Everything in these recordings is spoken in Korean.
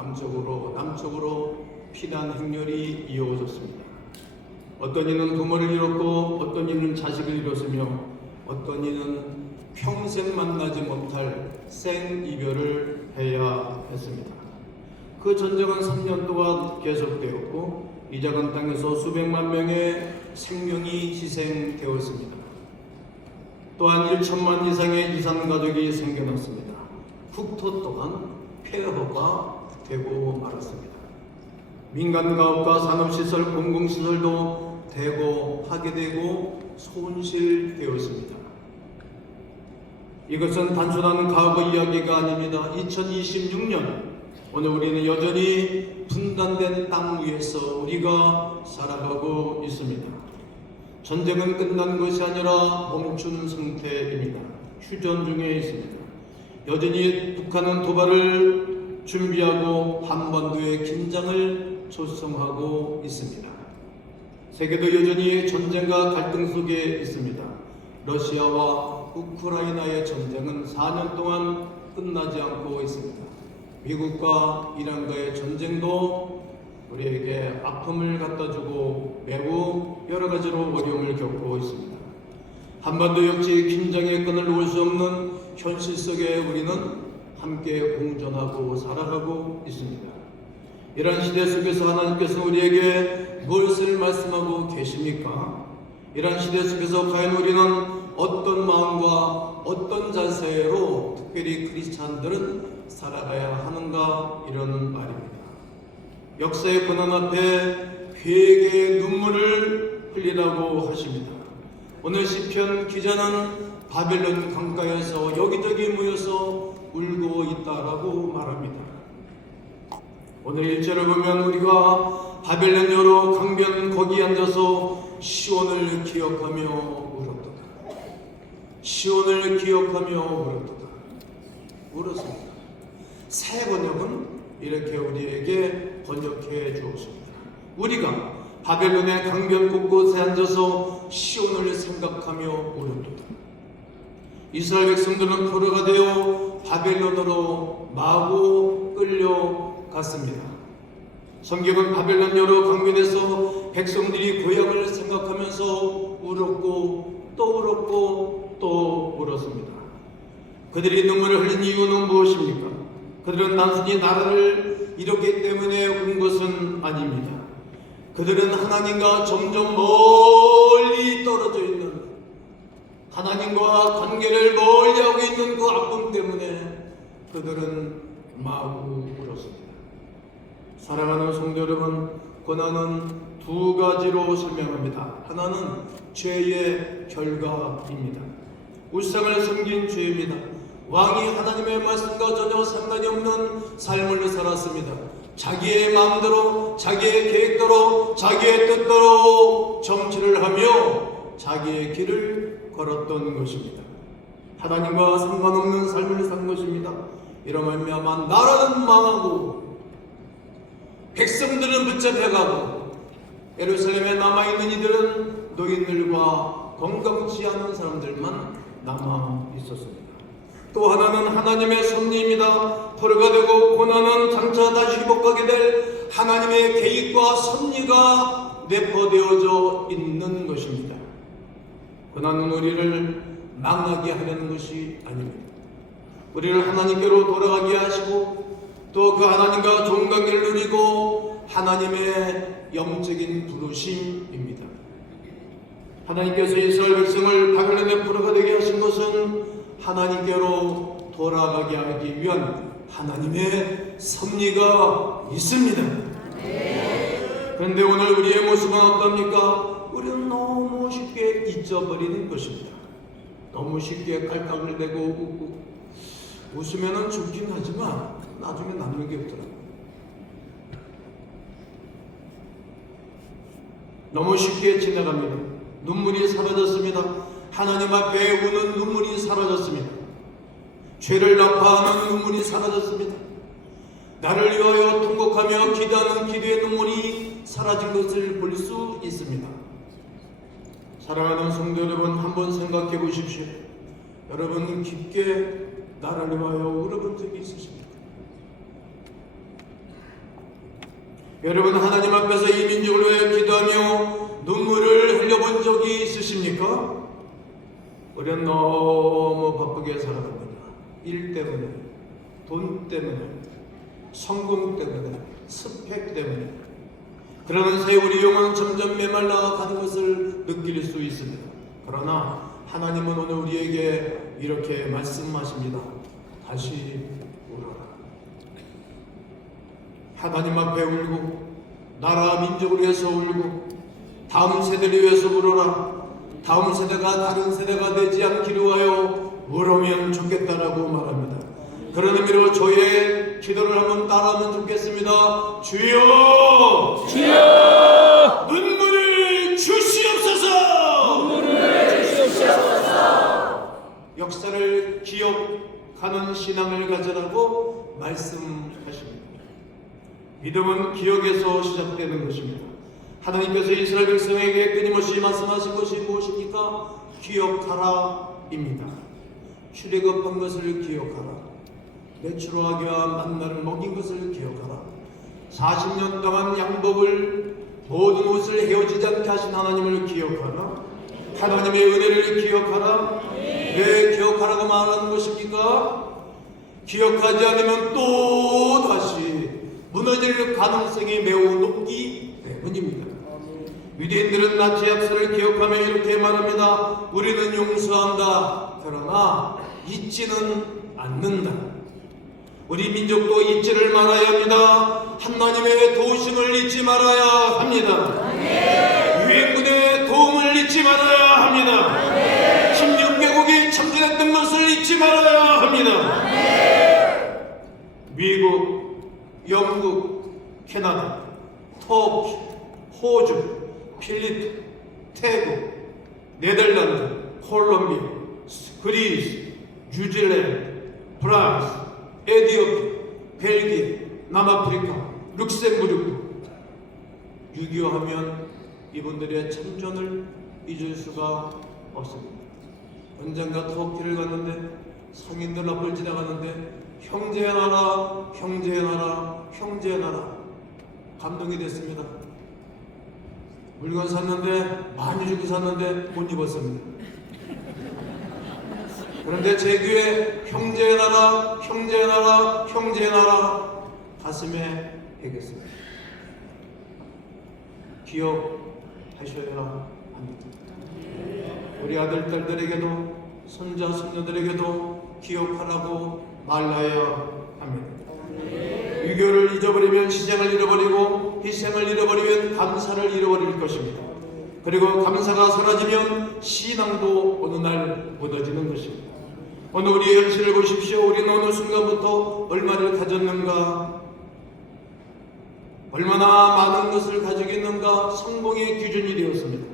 남쪽으로 피난 행렬이 이어졌습니다. 어떤 이는 부모를 잃었고 어떤 이는 자식을 잃었으며 어떤 이는 평생 만나지 못할 생이별을 해야 했습니다. 그 전쟁은 3년 동안 계속되었고 이 작은 땅에서 수백만 명의 생명이 희생되었습니다. 또한 1천만 이상의 이산 가족이 생겨났습니다. 국토 또한 폐허가 되고 말았습니다. 민간 가업과 산업시설, 공공시설도 되고 파괴되고 손실되었습니다. 이것은 단순한 과거 이야기가 아닙니다. 2026년 오늘 우리는 여전히 분단된 땅 위에서 우리가 살아가고 있습니다. 전쟁은 끝난 것이 아니라 멈춘 상태입니다. 휴전 중에 있습니다. 여전히 북한은 도발을 준비하고 한반도의 긴장을 조성하고 있습니다. 세계도 여전히 전쟁과 갈등 속에 있습니다. 러시아와 우크라이나의 전쟁은 4년 동안 끝나지 않고 있습니다. 미국과 이란과의 전쟁도 우리에게 아픔을 갖다주고 매우 여러 가지로 어려움을 겪고 있습니다. 한반도 역시 긴장의 끈을 놓을 수 없는 현실 속에 우리는 함께 공존하고 살아가고 있습니다. 이러한 시대 속에서 하나님께서 우리에게 무엇을 말씀하고 계십니까? 이러한 시대 속에서 과연 우리는 어떤 마음과 어떤 자세로 특별히 크리스찬들은 살아가야 하는가, 이런 말입니다. 역사의 고난 앞에 회개의 눈물을 흘리라고 하십니다. 오늘 시편 기자는 바벨론 강가에서 여기저기 모여서 울고 있다라고 말합니다. 오늘 1절을 보면 우리가 바벨론 여로 강변 거기 앉아서 시온을 기억하며 울었도다. 시온을 기억하며 울었습니다. 새 번역은 이렇게 우리에게 번역해 주었습니다. 우리가 바벨론의 강변 곳곳에 앉아서 시온을 생각하며 울었도다. 이스라엘 백성들은 포로가 되어 바벨론으로 마구 끌려갔습니다. 성경은 바벨론 여러 강변에서 백성들이 고향을 생각하면서 울었고 또 울었고 또 울었습니다. 그들이 눈물을 흘린 이유는 무엇입니까? 그들은 단순히 나라를 잃었기 때문에 운 것은 아닙니다. 그들은 하나님과 점점 멀리 떨어져 있는, 하나님과 관계를 멀리하고 있는 그 아픔 때문에 그들은 마구 울었습니다. 사랑하는 성도 여러분, 고난은 두 가지로 설명합니다. 하나는 죄의 결과입니다. 우상을 섬긴 죄입니다. 왕이 하나님의 말씀과 전혀 상관이 없는 삶을 살았습니다. 자기의 마음대로, 자기의 계획대로, 자기의 뜻대로 정치를 하며 자기의 길을 걸었던 것입니다. 하나님과 상관없는 삶을 산 것입니다. 이런 말미암아 나라는 망하고 백성들은 붙잡혀가고 예루살렘에 남아있는 이들은 노인들과 건강치 않은 사람들만 남아 있었습니다. 또 하나는 하나님의 섭리입니다. 포로가 되고 고난은 장차 다시 회복하게 될 하나님의 계획과 섭리가 내포되어져 있는 것입니다. 고난은 우리를 망하게 하려는 것이 아닙니다. 우리를 하나님께로 돌아가게 하시고 또 그 하나님과 좋은 관계를 누리고 하나님의 영적인 부르심입니다. 하나님께서 이스라엘 백성을 바벨론의 포로가 되게 하신 것은 하나님께로 돌아가게 하기 위한 하나님의 섭리가 있습니다. 그런데 오늘 우리의 모습은 어떻습니까? 우리는 너무 쉽게 잊어버리는 것입니다. 너무 쉽게 깔깔을 대고 웃고, 웃으면 좋긴 하지만 나중에 남는 게 없더라고요. 너무 쉽게 지나갑니다. 눈물이 사라졌습니다. 하나님 앞에 우는 눈물이 사라졌습니다. 죄를 나파하는 눈물이 사라졌습니다. 나를 위하여 통곡하며 기도하는 기도의 눈물이 사라진 것을 볼 수 있습니다. 사랑하는 성도 여러분, 한번 생각해 보십시오. 여러분 깊게 나를 위하여 울어본 적이 있으십니까? 여러분, 하나님 앞에서 이 민족을 위해 기도하며 눈물을 흘려본 적이 있으십니까? 우리는 너무 바쁘게 살아갑니다. 일 때문에, 돈 때문에, 성공 때문에, 스펙 때문에. 그러는 사이 우리 영혼은 점점 메말라 가는 것을 느낄 수 있습니다. 그러나 하나님은 오늘 우리에게 이렇게 말씀하십니다. 다시 울어라. 하나님 앞에 울고, 나라 민족을 위해서 울고, 다음 세대를 위해서 울어라. 다음 세대가 다른 세대가 되지 않기로 하여 울으면 좋겠다라고 말합니다. 그런 의미로 저의 기도를 한번 따라하면 좋겠습니다. 주여! 주여! 눈물을 주시옵소서! 눈물을 주시옵소서! 역사를 기억하는 신앙을 가져라고 말씀하십니다. 믿음은 기억에서 시작되는 것입니다. 하나님께서 이스라엘 백성에게 끊임없이 말씀하신 것이 무엇입니까? 기억하라입니다. 출애굽한 것을 기억하라. 메추라기와 만나를 먹인 것을 기억하라. 40년 동안 양복을 모든 옷을 헤어지지 않게 하신 하나님을 기억하라. 하나님의 은혜를 기억하라. 왜 기억하라고 말하는 것입니까? 기억하지 않으면 또 다시 무너질 가능성이 매우 높기 때문입니다. 유대인들은 나치 역사를 기억하며 이렇게 말합니다. 우리는 용서한다. 그러나 잊지는 않는다. 우리 민족도 잊지를 말아야 합니다. 하나님의 도우심을 잊지 말아야 합니다. 유엔군의 도움을 잊지 말아야 합니다. 16개국이 참전했던 것을 잊지 말아야 합니다. 미국, 영국, 캐나다, 터키, 호주, 필리핀, 태국, 네덜란드, 콜롬비아, 그리스, 뉴질랜드, 프랑스, 에티오피아, 벨기에, 남아프리카, 룩셈부르크. 6.25 하면 이분들의 참전을 잊을 수가 없습니다. 언젠가 터키를 갔는데 상인들 앞을 지나갔는데 형제의 나라, 형제의 나라, 형제의 나라. 감동이 됐습니다. 물건 샀는데 많이 주고 샀는데 못 입었습니다. 그런데 제 귀에 형제의 나라, 형제의 나라, 형제의 나라 가슴에 배겼습니다. 기억하셔야 합니다. 우리 아들, 딸들에게도 손자, 손녀들에게도 기억하라고 말라야 합니다. 유교를 잊어버리면 시장을 잃어버리고 희생을 잃어버리면 감사를 잃어버릴 것입니다. 그리고 감사가 사라지면 신앙도 어느 날 무너지는 것입니다. 오늘 우리의 현실을 보십시오. 우리는 어느 순간부터 얼마를 가졌는가, 얼마나 많은 것을 가지고 있는가, 성공의 기준이 되었습니다.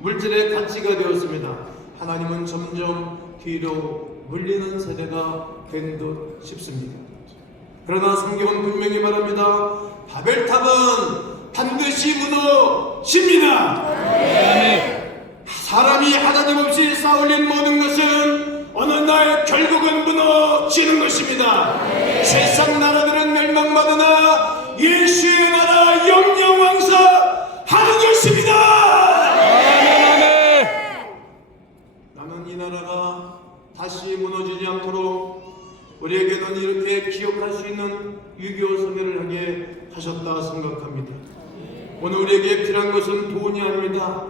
물질의 가치가 되었습니다. 하나님은 점점 뒤로 물리는 세대가 된 듯 싶습니다. 그러나 성경은 분명히 말합니다. 바벨탑은 반드시 무너집니다. 사람이 하나님 없이 쌓아올린 모든 것은 어느 날 결국은 무너지는 것입니다. 세상 나라들은 멸망받으나 예수의 나라 영영왕사하는 것입니다. 나는 이 나라가 다시 무너지지 않도록 우리에게는 이렇게 기억할 수 있는 유교 성회를 하게 하셨다 생각합니다. 오늘 우리에게 필요한 것은 돈이 아닙니다.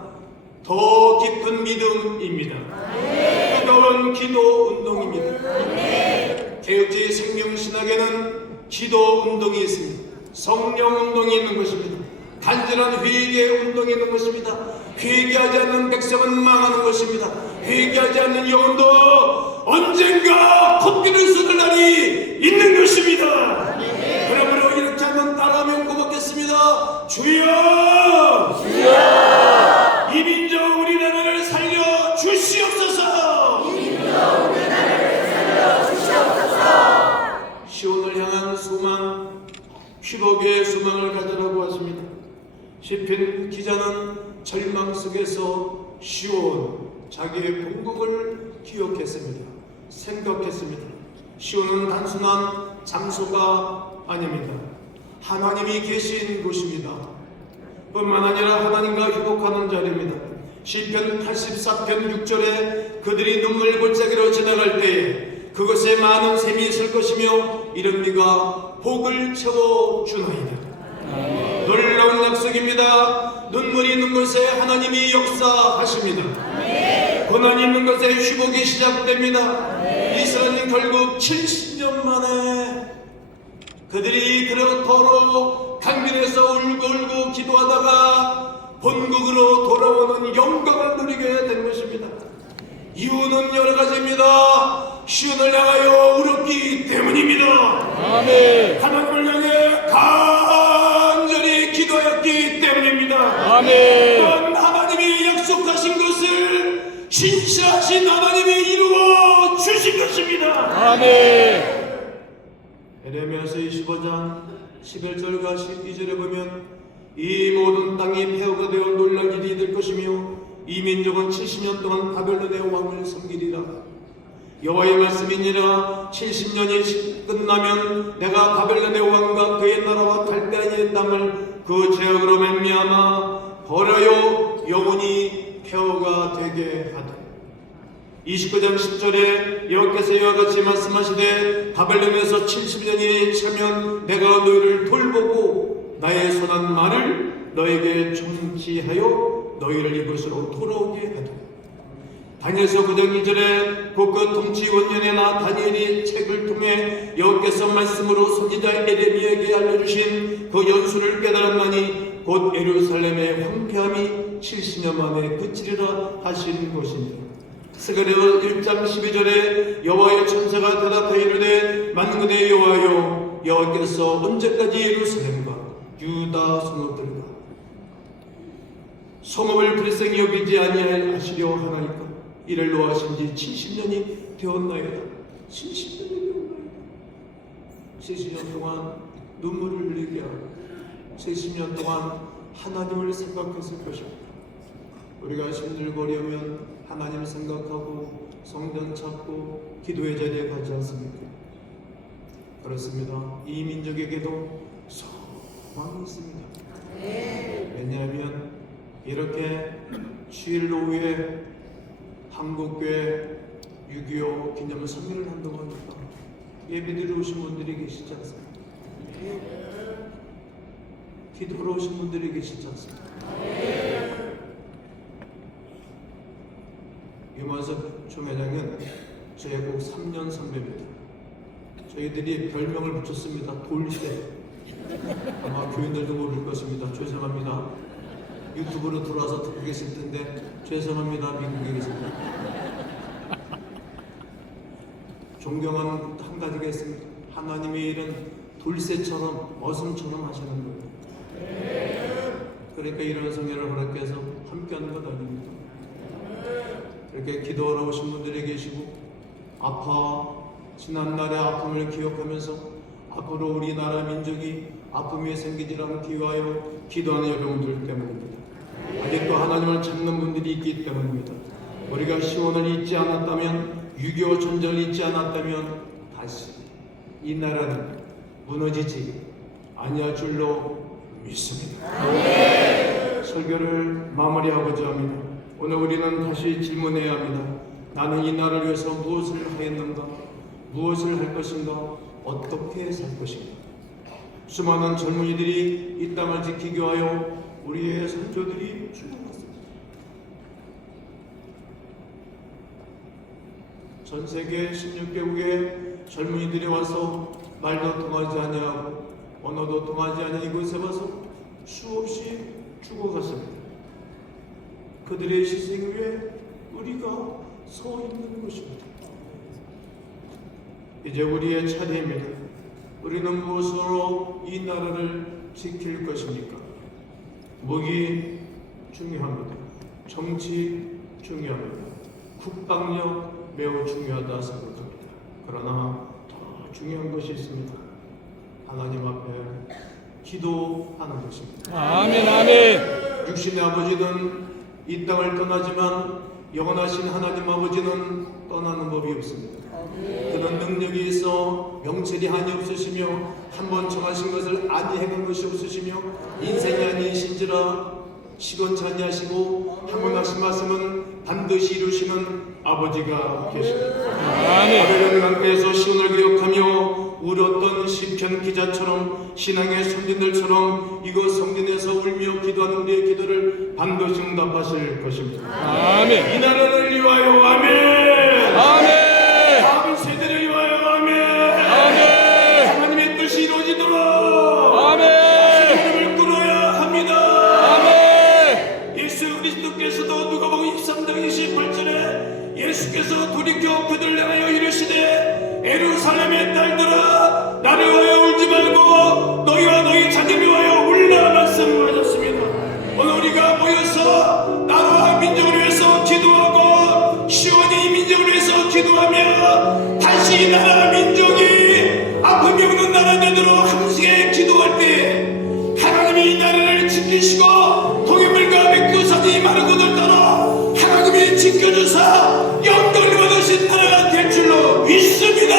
더 깊은 믿음입니다. 뜨거운 기도 운동입니다. 개혁주의 생명신학에는 기도 운동이 있습니다. 성령 운동이 있는 것입니다. 간절한 회개 운동이 있는 것입니다. 회개하지 않는 백성은 망하는 것입니다. 회개하지 않는 영혼도 언젠가 콧기를 쏟을 날이 있는 것입니다. 그러므로 이렇게 한번 따라하면 고맙겠습니다. 주여! 주여! 이 민족 우리나라를 살려 주시옵소서! 이 민족 우리나라를 살려 주시옵소서! 시온을 향한 소망, 회복의 소망을 가져라고 하십니다. 시편 기자는 절망 속에서 시온, 자기의 본국을 기억했습니다. 생각했습니다. 시온은 단순한 장소가 아닙니다. 하나님이 계신 곳입니다. 뿐만 아니라 하나님과 휴복하는 자리입니다. 시편 84편 6절에 그들이 눈물 골짜기로 지나갈 때에 그곳에 많은 샘이 있을 것이며 이런 네가 복을 채워주나이다. 놀라운 약속입니다. 눈물이 있는 곳에 하나님이 역사하십니다. 고난이 있는 곳에 휴복이 시작됩니다. 이스라엘은 결국 70년 만에 그들이 그렇도록 강변에서 울고 기도하다가 본국으로 돌아오는 영광을 누리게 된 것입니다. 이유는 여러 가지입니다. 시온을 향하여 울었기 때문입니다. 아멘. 하나님을 향해 간절히 기도했기 때문입니다. 아멘. 또한 하나님이 약속하신 것을 진실하신 하나님이 이루어 주신 것입니다. 아멘. 에레미야서 25장 11절과 12절에 보면 이 모든 땅이 폐허가 되어 놀랄 일이 될 것이며 이 민족은 70년 동안 바벨론의 왕을 섬기리라. 여호와의 말씀이니라. 70년이 끝나면 내가 바벨론의 왕과 그의 나라와 갈대아의 땅을 그 죄악으로 말미암아 버려요 영원히 폐허가 되게 하되. 29장 10절에 여호와께서 이와 같이 말씀하시되 바벨론에서 70년이 차면 내가 너희를 돌보고 나의 선한 말을 너에게 통치하여 너희를 이곳으로 돌아오게 하되. 다니엘서 9장 2절에 곧 그 통치 원년에 나 다니엘이 책을 통해 여호와께서 말씀으로 선지자 에레미야에게 알려주신 그 연수를 깨달았나니 곧 예루살렘의 황폐함이 70년 만에 그치리라 하신 것이니라. 스가랴서 1장 12절에 여호와의 천사가 대답하여 이르되 만군의 여호와여 여호와께서 언제까지 예루살렘과 유다 성읍들과 성읍을 불쌍히 여기지 아니하시려 하나이까. 이를 노하신 지 70년이 되었나이다. 70년이 되었나이다. 70년 동안 눈물을 흘리게 하고 70년 동안 하나님을 생각했을 것입니다. 우리가 힘들거리면 하나님을 생각하고 성전 찾고 기도의 자리에 가지 않습니까? 그렇습니다. 이 민족에게도 소망이 있습니다. 왜냐하면 이렇게 주일 오후에 한국교회 6.25 기념 성회를 한다고 하니까 예배드리러 오신 분들이 계시지 않습니까? 기도로 오신 분들이 계시지 않습니까? 유만석 총회장은 제국 3년 선배입니다. 저희들이 별명을 붙였습니다. 돌쇠. 아마 교인들도 모를 것입니다. 죄송합니다. 유튜브로 들어와서 듣고 계실 텐데 죄송합니다. 미국에 계십니다. 존경은 한 가지가 있습니다. 하나님의 일은 돌쇠처럼 어슴처럼 하시는 거예요. 그러니까 이런 성회를 허락해서 함께하는 것 아닙니다. 이렇게 기도하러 오신 분들이 계시고 지난날의 아픔을 기억하면서 앞으로 우리나라 민족이 아픔이 생기지 않기 위하여 기도하는 여러분들 때문입니다. 아직도 하나님을 찾는 분들이 있기 때문입니다. 우리가 시온을 잊지 않았다면 6.25 전쟁을 잊지 않았다면 다시 이 나라는 무너지지 아니할 줄로 믿습니다. 설교를 마무리하고자 합니다. 오늘 우리는 다시 질문해야 합니다. 나는 이 나라를 위해서 무엇을 하였는가? 무엇을 할 것인가? 어떻게 살 것인가? 수많은 젊은이들이 이 땅을 지키기 위하여 우리의 선조들이 죽어갔습니다. 전 세계 16개국의 젊은이들이 와서 말도 통하지 아니하고 언어도 통하지 아니한 이곳에 와서 수없이 죽어갔습니다. 그들의 희생 위에 우리가 서 있는 것입니다. 이제 우리의 차례입니다. 우리는 무엇으로 이 나라를 지킬 것입니까? 무기 중요합니다. 정치 중요합니다. 국방력 매우 중요하다 생각합니다. 그러나 더 중요한 것이 있습니다. 하나님 앞에 기도하는 것입니다. 아멘, 아멘. 육신의 아버지는 이 땅을 떠나지만 영원하신 하나님 아버지는 떠나는 법이 없습니다. 그런 능력이 있어 명철이 한이 없으시며 한 번 정하신 것을 아니 행한 것이 없으시며 인생이 아니신지라 시건치 아니하시고 한 번 하신 말씀은 반드시 이루시는 아버지가 계십니다. 아베를 강가에서 시온을 기억하며 울었던 시편 기자처럼 신앙의 성진들처럼 이곳 성진에서 울며 기도하는 우리의 기도를 반드시 응답하실 것입니다. 아멘. 이 나라를 위하여 아멘. 아멘. 다음 세대를 위하여 아멘. 아멘. 하나님의 뜻이 이루어지도록 아멘. 하나님을 끌어야 합니다. 아멘. 예수 그리스도께서도 누가복음 23장 28절에 예수께서 돌이켜 그들을 향하여 이르시되 예루살렘의 딸들아 나를 위하여 울지 말고 너희와 너희 자녀를 위하여 울라 말씀하셨습니다. 오늘 우리가 모여서 나라와 민족을 위해서 기도하고 시온이 민족을 위해서 기도하며 다시 이 나라 민족이 아픔이 없는 나라 되도록 함께 기도할 때 하나님이 이 나라를 지키시고 동해물과 백두산이 마르고들 따라 하나님이 지켜주사 영광을 받으신 나라가 될 줄로 믿습니다.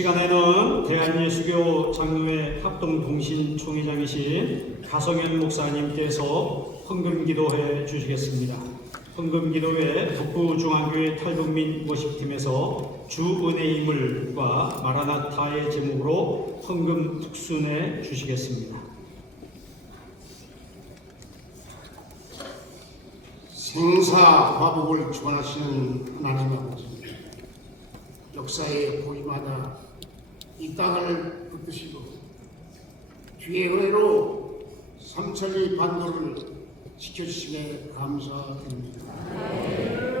시간에는 대한예수교 장로회 합동동신총회장이신 가성현 목사님께서 헌금기도해 주시겠습니다. 헌금기도회 북부중앙교회 탈북민 워십팀에서 주은혜임을과 마라나타의 제목으로 헌금 특순해 주시겠습니다. 생사화복을 주관하시는 하나님 아버지, 역사의 고리마다 이 땅을 붙드시고 주의 은혜로 삼천리 반도를 지켜주심에 감사드립니다.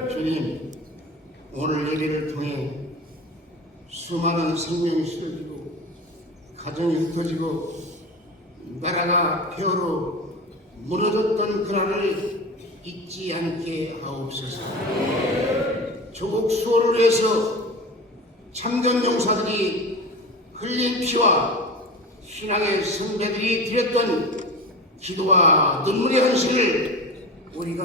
주님, 오늘 예배를 통해 수많은 생명이 쓰러지고 가정이 흩어지고 나라가 폐허로 무너졌던 그날을 잊지 않게 하옵소서. 조국 수호를 위해서 참전 용사들이 흘린 피와 신앙의 선배들이 드렸던 기도와 눈물의 헌신을 우리가